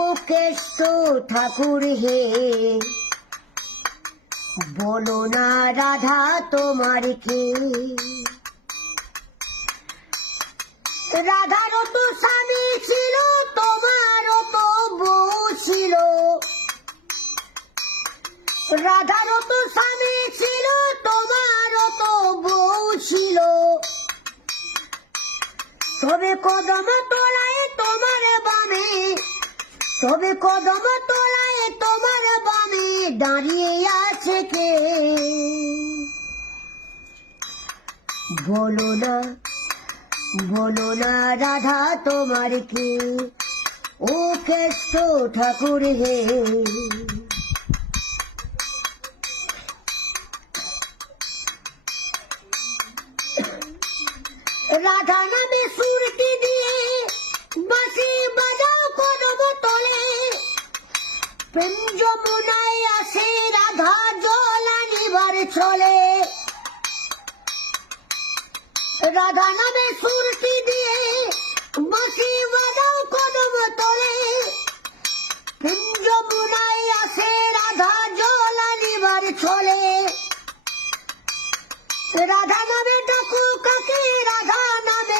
ও কেষ্ট ঠাকুর হে, বলো না রাধা তোমার কে। রাধারও তো স্বামী ছিল, তোমারও তো বউ ছিল। রাধারও তো স্বামী ছিল, তোমারও তো বউ ছিল। তবে কদম তলায় তোমার বামে, তবে কদম তলায় তোমার বামে দাঁড়িয়ে আছে কে। বলো না, বলো না রাধা তোমার কে। ও কেষ্ট ঠাকুর হে। রাধা নামে সুরটি দিয়ে বাঁশি বাজাও কদম তলে। প্রেম যমুনায় আসে রাধা জল আনিবার চলে। রাধা নামে সুরটি দিয়ে বাঁশি বাজাও কদম তলে। প্রেম যমুনায় আসে রাধা জল আনিবার চলে। রাধা নামে ঠাকুর